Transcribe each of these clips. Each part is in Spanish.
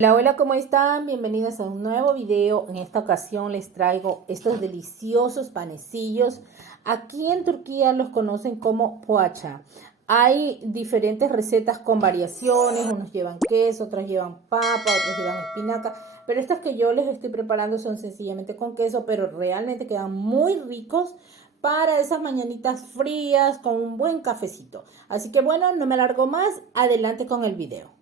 Hola, hola, ¿cómo están? Bienvenidos a un nuevo video. En esta ocasión les traigo estos deliciosos panecillos. Aquí en Turquía los conocen como poğaça. Hay diferentes recetas con variaciones. Unos llevan queso, otros llevan papa, otros llevan espinaca. Pero estas que yo les estoy preparando son sencillamente con queso, pero realmente quedan muy ricos para esas mañanitas frías con un buen cafecito. Así que bueno, no me alargo más. Adelante con el video.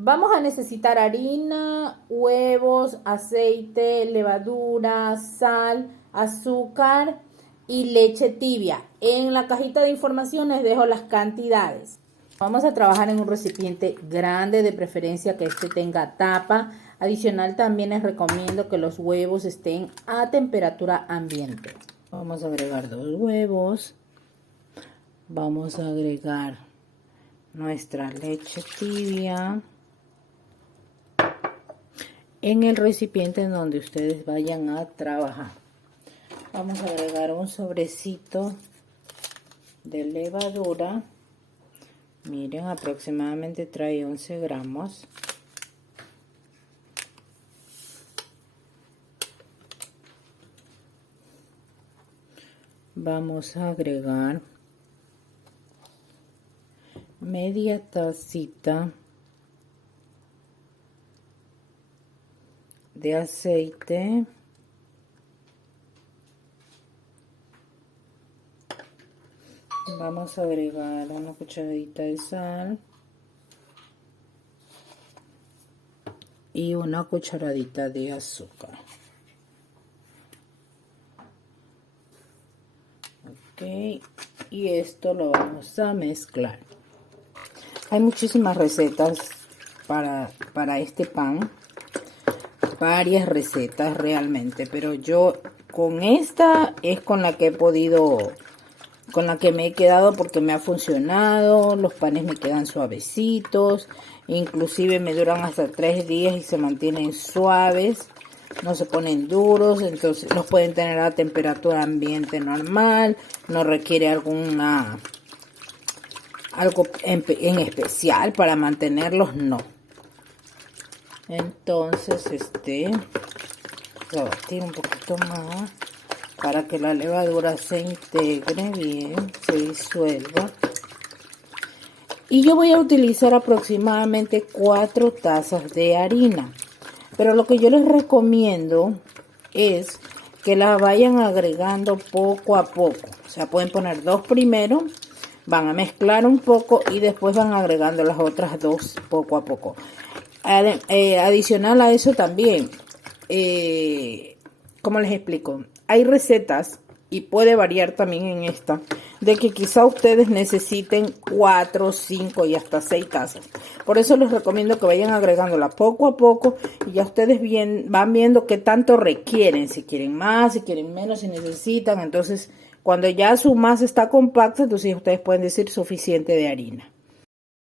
Vamos a necesitar harina, huevos, aceite, levadura, sal, azúcar y leche tibia. En la cajita de información les dejo las cantidades. Vamos a trabajar en un recipiente grande, de preferencia que este tenga tapa. Adicional, también les recomiendo que los huevos estén a temperatura ambiente. Vamos a agregar 2 huevos. Vamos a agregar nuestra leche tibia en el recipiente en donde ustedes vayan a trabajar. Vamos a agregar un sobrecito de levadura. Miren, aproximadamente trae 11 gramos. Vamos a agregar media tacita de aceite, vamos a agregar una cucharadita de sal y una cucharadita de azúcar. Ok, y esto lo vamos a mezclar. Hay muchísimas recetas para este pan, varias recetas realmente, pero yo con esta es con la que he podido, con la que me he quedado porque me ha funcionado. Los panes me quedan suavecitos, inclusive me duran hasta 3 días y se mantienen suaves, no se ponen duros. Entonces los pueden tener a temperatura ambiente normal, no requiere algo en especial para mantenerlos, no. Entonces voy a batir un poquito más para que la levadura se integre bien, se disuelva. Y yo voy a utilizar aproximadamente 4 tazas de harina, pero lo que yo les recomiendo es que la vayan agregando poco a poco. O sea, pueden poner 2 primero, van a mezclar un poco y después van agregando las otras 2 poco a poco. Adicional a eso también, ¿cómo les explico? Hay recetas, y puede variar también en esta, de que quizá ustedes necesiten 4, 5 y hasta 6 tazas. Por eso les recomiendo que vayan agregándola poco a poco y ya ustedes van viendo qué tanto requieren, si quieren más, si quieren menos, si necesitan. Entonces, cuando ya su masa está compacta, entonces ustedes pueden decir suficiente de harina.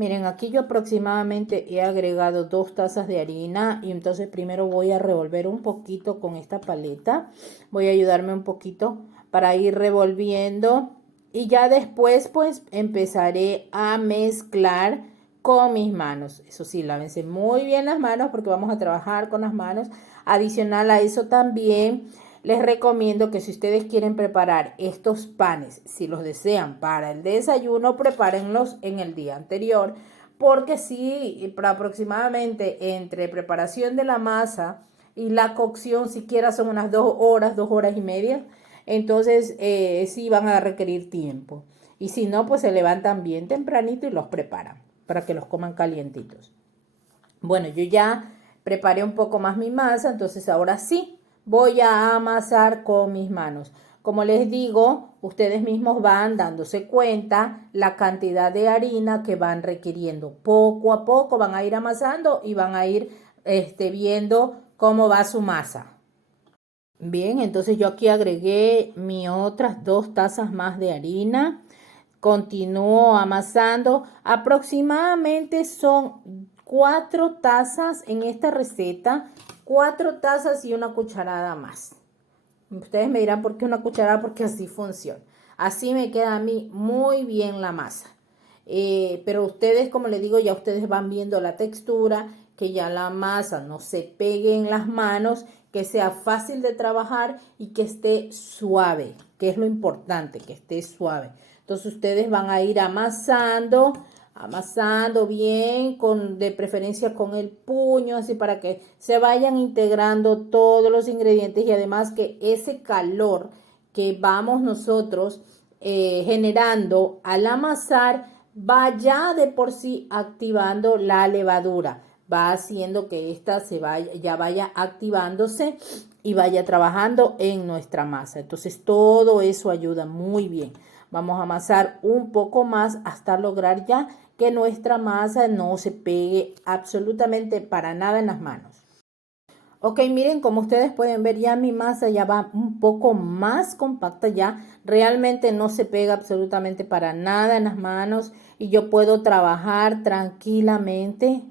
Miren, aquí yo aproximadamente he agregado 2 tazas de harina y entonces primero voy a revolver un poquito con esta paleta. Voy a ayudarme un poquito para ir revolviendo y ya después pues empezaré a mezclar con mis manos. Eso sí, lávense muy bien las manos porque vamos a trabajar con las manos. Adicional a eso también les recomiendo que si ustedes quieren preparar estos panes, si los desean para el desayuno, prepárenlos en el día anterior, porque si aproximadamente entre preparación de la masa y la cocción siquiera son unas 2 horas y media, entonces sí van a requerir tiempo. Y si no, pues se levantan bien tempranito y los preparan para que los coman calientitos. Bueno, yo ya preparé un poco más mi masa, entonces ahora sí voy a amasar con mis manos. Como les digo, ustedes mismos van dándose cuenta la cantidad de harina que van requiriendo. Poco a poco van a ir amasando y van a ir viendo cómo va su masa. Bien, entonces yo aquí agregué mis otras 2 tazas más de harina. Continúo amasando. Aproximadamente son 4 tazas en esta receta. 4 tazas y una cucharada más. Ustedes me dirán por qué una cucharada, porque así funciona. Así me queda a mí muy bien la masa. Pero ustedes, como les digo, ya ustedes van viendo la textura que ya la masa no se pegue en las manos, que sea fácil de trabajar y que esté suave, que es lo importante, que esté suave. Entonces ustedes van a ir amasando bien, de preferencia con el puño, así para que se vayan integrando todos los ingredientes y además que ese calor que vamos nosotros generando al amasar va ya de por sí activando la levadura, va haciendo que esta ya vaya activándose y vaya trabajando en nuestra masa. Entonces todo eso ayuda muy bien. Vamos a amasar un poco más hasta lograr ya que nuestra masa no se pegue absolutamente para nada en las manos. Ok, miren, como ustedes pueden ver, ya mi masa ya va un poco más compacta, ya realmente no se pega absolutamente para nada en las manos y yo puedo trabajar tranquilamente.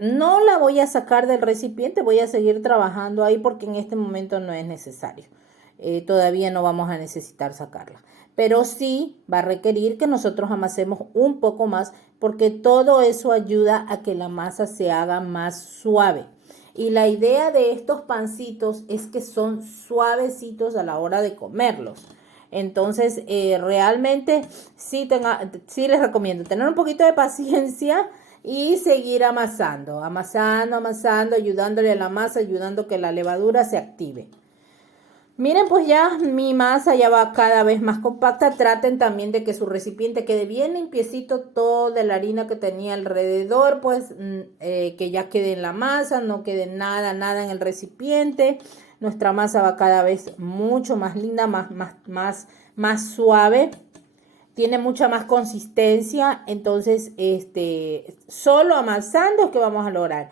No la voy a sacar del recipiente, voy a seguir trabajando ahí porque en este momento no es necesario. Todavía no vamos a necesitar sacarla. Pero sí va a requerir que nosotros amasemos un poco más porque todo eso ayuda a que la masa se haga más suave. Y la idea de estos pancitos es que son suavecitos a la hora de comerlos. Entonces, realmente sí les recomiendo tener un poquito de paciencia y seguir amasando, ayudándole a la masa, ayudando a que la levadura se active. Miren, pues ya mi masa ya va cada vez más compacta. Traten también de que su recipiente quede bien limpiecito, toda la harina que tenía alrededor, pues que ya quede en la masa, no quede nada en el recipiente. Nuestra masa va cada vez mucho más linda, más suave. Tiene mucha más consistencia, entonces solo amasando es que vamos a lograr.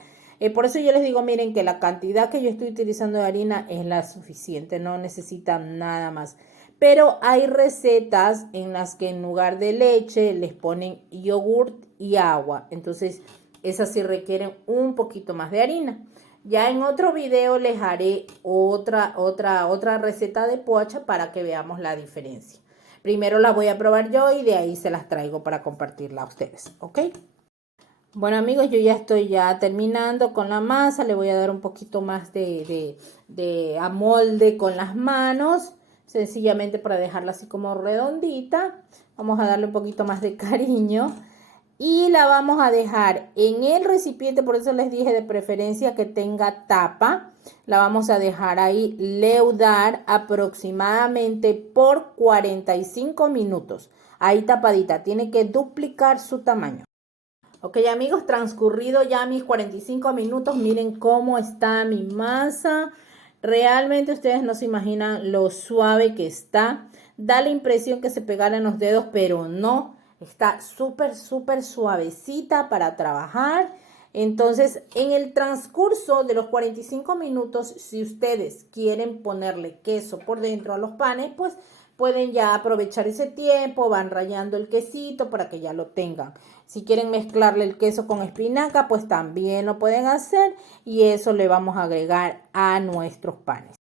Por eso yo les digo, miren que la cantidad que yo estoy utilizando de harina es la suficiente, no necesitan nada más. Pero hay recetas en las que en lugar de leche les ponen yogurt y agua. Entonces esas sí requieren un poquito más de harina. Ya en otro video les haré otra receta de pocha para que veamos la diferencia. Primero la voy a probar yo y de ahí se las traigo para compartirla a ustedes, ¿ok? Bueno amigos, yo ya estoy terminando con la masa. Le voy a dar un poquito más de amolde con las manos, sencillamente para dejarla así como redondita. Vamos a darle un poquito más de cariño y la vamos a dejar en el recipiente, por eso les dije de preferencia que tenga tapa. La vamos a dejar ahí leudar aproximadamente por 45 minutos. Ahí tapadita, tiene que duplicar su tamaño. Ok amigos, transcurrido ya mis 45 minutos, miren cómo está mi masa. Realmente ustedes no se imaginan lo suave que está. Da la impresión que se pegara en los dedos, pero no. Está súper suavecita para trabajar. Entonces, en el transcurso de los 45 minutos, si ustedes quieren ponerle queso por dentro a los panes, pues pueden ya aprovechar ese tiempo, van rallando el quesito para que ya lo tengan. Si quieren mezclarle el queso con espinaca, pues también lo pueden hacer y eso le vamos a agregar a nuestros panes.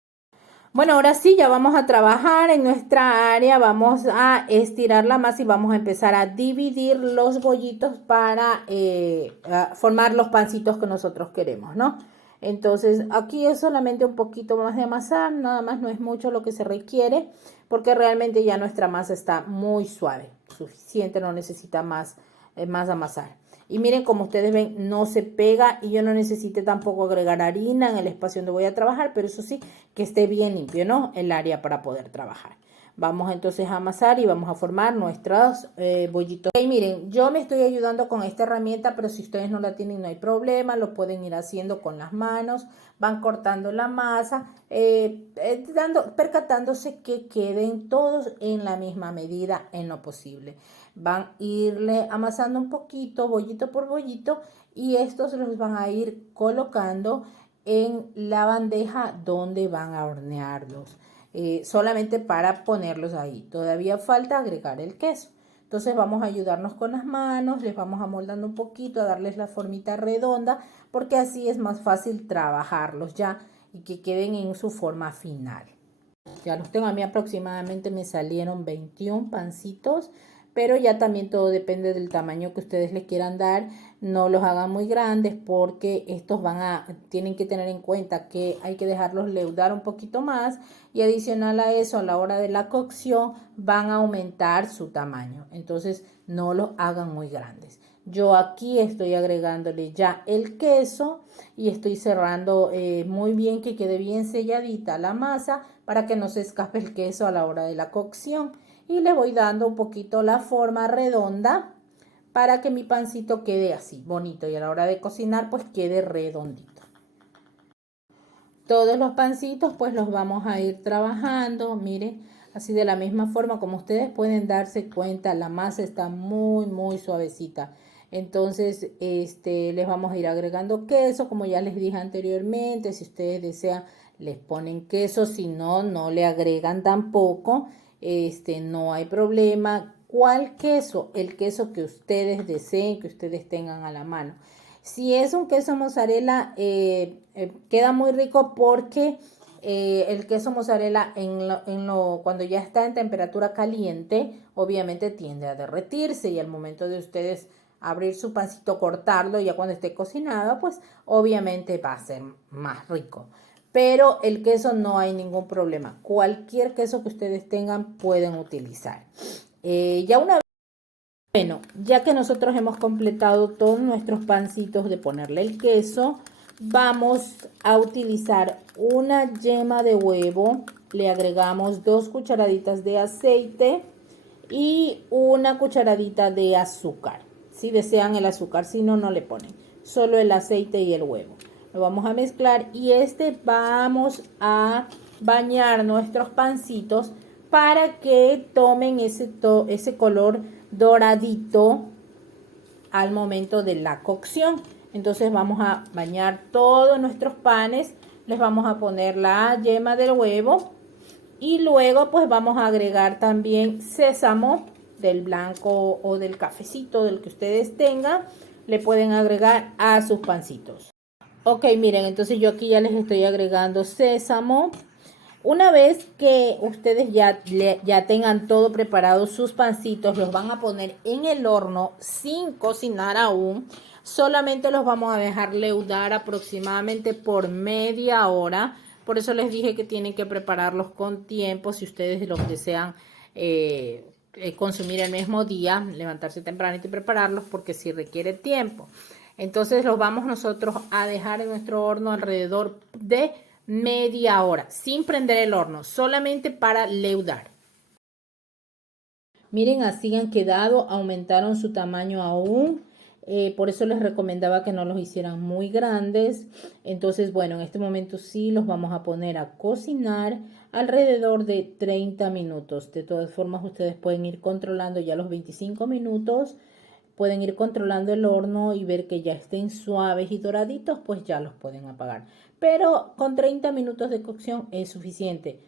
Bueno, ahora sí, ya vamos a trabajar en nuestra área, vamos a estirar la masa y vamos a empezar a dividir los bollitos para formar los pancitos que nosotros queremos, ¿no? Entonces, aquí es solamente un poquito más de amasar, nada más, no es mucho lo que se requiere, porque realmente ya nuestra masa está muy suave, suficiente, no necesita más amasar. Y miren, como ustedes ven, no se pega y yo no necesité tampoco agregar harina en el espacio donde voy a trabajar, pero eso sí, que esté bien limpio, ¿no? El área para poder trabajar. Vamos entonces a amasar y vamos a formar nuestros bollitos. Ok, miren, yo me estoy ayudando con esta herramienta, pero si ustedes no la tienen no hay problema, lo pueden ir haciendo con las manos, van cortando la masa, percatándose que queden todos en la misma medida en lo posible. Van a irle amasando un poquito, bollito por bollito, y estos los van a ir colocando en la bandeja donde van a hornearlos. Solamente para ponerlos ahí. Todavía falta agregar el queso. Entonces vamos a ayudarnos con las manos, les vamos amoldando un poquito, a darles la formita redonda, porque así es más fácil trabajarlos ya y que queden en su forma final. Ya los tengo, a mí aproximadamente me salieron 21 pancitos. pero ya también todo depende del tamaño que ustedes les quieran dar. No los hagan muy grandes porque estos tienen que tener en cuenta que hay que dejarlos leudar un poquito más, y adicional a eso, a la hora de la cocción van a aumentar su tamaño. Entonces no los hagan muy grandes. Yo aquí estoy agregándole ya el queso y estoy cerrando muy bien, que quede bien selladita la masa para que no se escape el queso a la hora de la cocción. Y le voy dando un poquito la forma redonda para que mi pancito quede así bonito y a la hora de cocinar pues quede redondito. Todos los pancitos pues los vamos a ir trabajando, miren, así de la misma forma. Como ustedes pueden darse cuenta, la masa está muy suavecita. Entonces les vamos a ir agregando queso, como ya les dije anteriormente. Si ustedes desean les ponen queso, si no, no le agregan tampoco. No hay problema. ¿Cuál queso? El queso que ustedes deseen, que ustedes tengan a la mano. Si es un queso mozzarella, queda muy rico porque el queso mozzarella cuando ya está en temperatura caliente, obviamente tiende a derretirse, y al momento de ustedes abrir su pancito, cortarlo, ya cuando esté cocinado, pues obviamente va a ser más rico. Pero el queso no hay ningún problema. Cualquier queso que ustedes tengan pueden utilizar. Bueno, ya que nosotros hemos completado todos nuestros pancitos de ponerle el queso, vamos a utilizar una yema de huevo. Le agregamos 2 cucharaditas de aceite y una cucharadita de azúcar. Si desean el azúcar, si no, no le ponen. Solo el aceite y el huevo. Lo vamos a mezclar y vamos a bañar nuestros pancitos para que tomen ese color doradito al momento de la cocción. Entonces vamos a bañar todos nuestros panes, les vamos a poner la yema del huevo y luego pues vamos a agregar también sésamo del blanco o del cafecito, del que ustedes tengan. Le pueden agregar a sus pancitos. Ok, miren, entonces yo aquí ya les estoy agregando sésamo. Una vez que ustedes ya tengan todo preparado, sus pancitos los van a poner en el horno sin cocinar aún. Solamente los vamos a dejar leudar aproximadamente por media hora. Por eso les dije que tienen que prepararlos con tiempo si ustedes los desean consumir el mismo día, levantarse tempranito y prepararlos, porque sí requiere tiempo. Entonces los vamos nosotros a dejar en nuestro horno alrededor de media hora, sin prender el horno, solamente para leudar. Miren, así han quedado, aumentaron su tamaño aún. Por eso les recomendaba que no los hicieran muy grandes. Entonces, bueno, en este momento sí los vamos a poner a cocinar alrededor de 30 minutos. De todas formas, ustedes pueden ir controlando ya los 25 minutos. Pueden ir controlando el horno y ver que ya estén suaves y doraditos, pues ya los pueden apagar. Pero con 30 minutos de cocción es suficiente,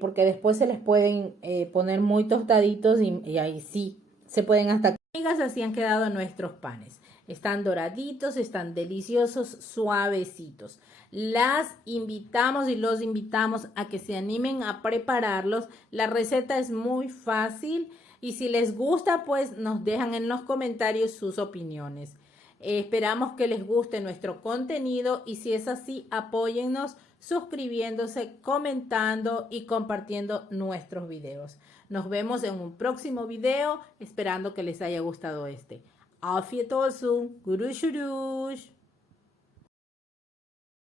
porque después se les pueden poner muy tostaditos y ahí sí se pueden hasta... Amigas, así han quedado nuestros panes. Están doraditos, están deliciosos, suavecitos. Las invitamos y los invitamos a que se animen a prepararlos. La receta es muy fácil. Y si les gusta, pues nos dejan en los comentarios sus opiniones. Esperamos que les guste nuestro contenido y si es así, apóyennos suscribiéndose, comentando y compartiendo nuestros videos. Nos vemos en un próximo video, esperando que les haya gustado este. Afiyet olsun. Görüşürüz.